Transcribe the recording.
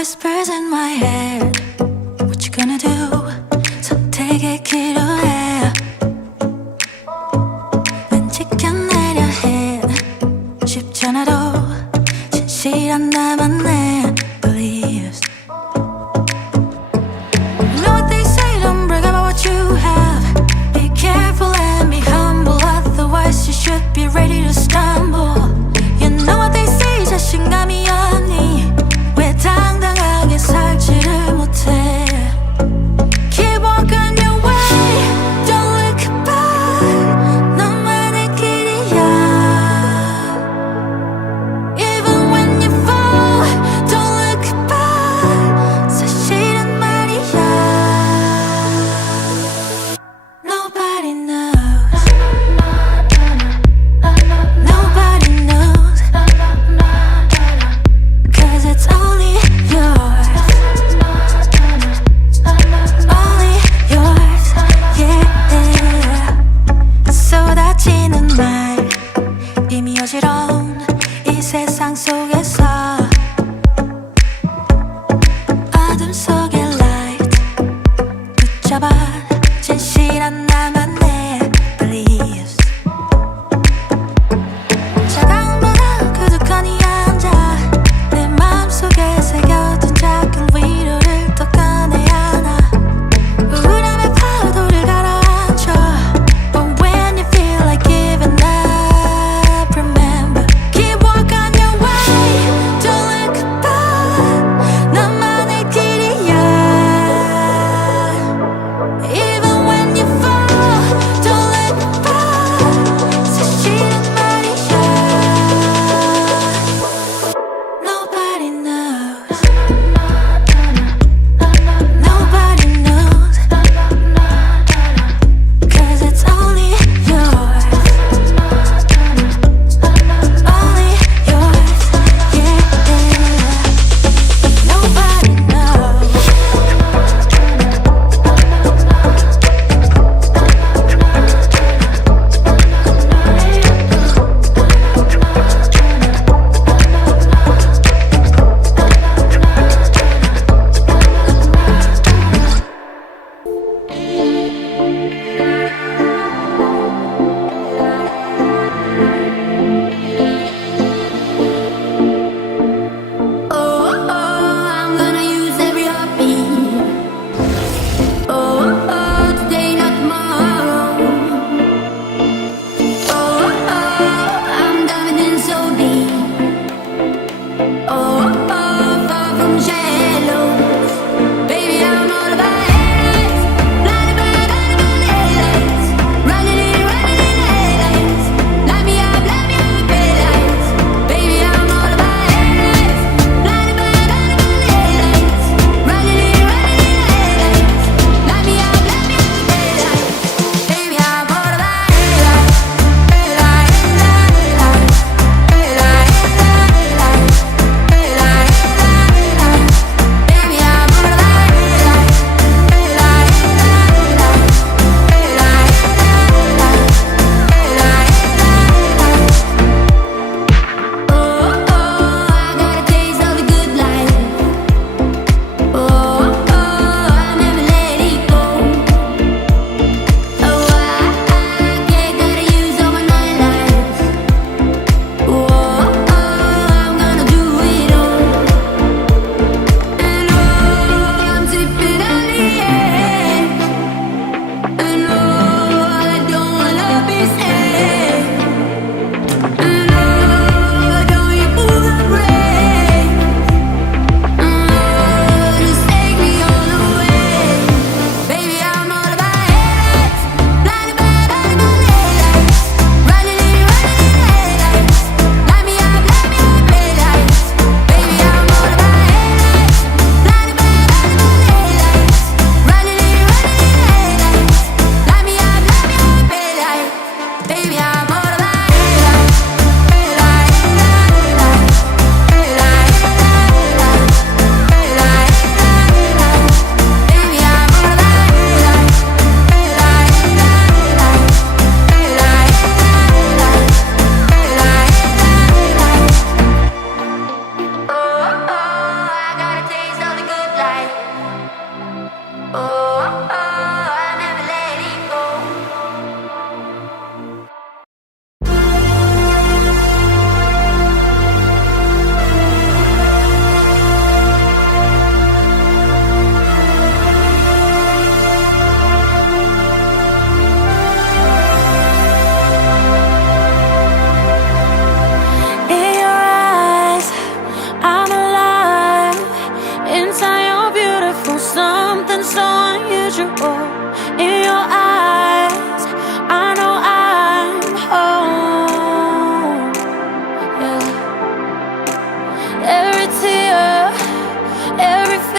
Whispers in my head. What you gonna do? 선택의 기로에 왠지 견내려 해. 쉽지 않아도 진실한 나만의 beliefs. You know what they say, don't brag about what you have. Be careful and be humble, otherwise you should be ready to stumble. You know what they say, 자신감이 없니? 왜 당당하게 살지를 못해? Keep walking your way, don't look back. 너만의 길이야. Even when you fall, don't look back. 사실은 말이야. Nobody knows. Nobody knows. 'Cause it's only yours. Only yours, yeah. 쏟아지는 말 이미 어지러운 이 세상 속에서 어둠 속의 light 붙잡아 진실한 나만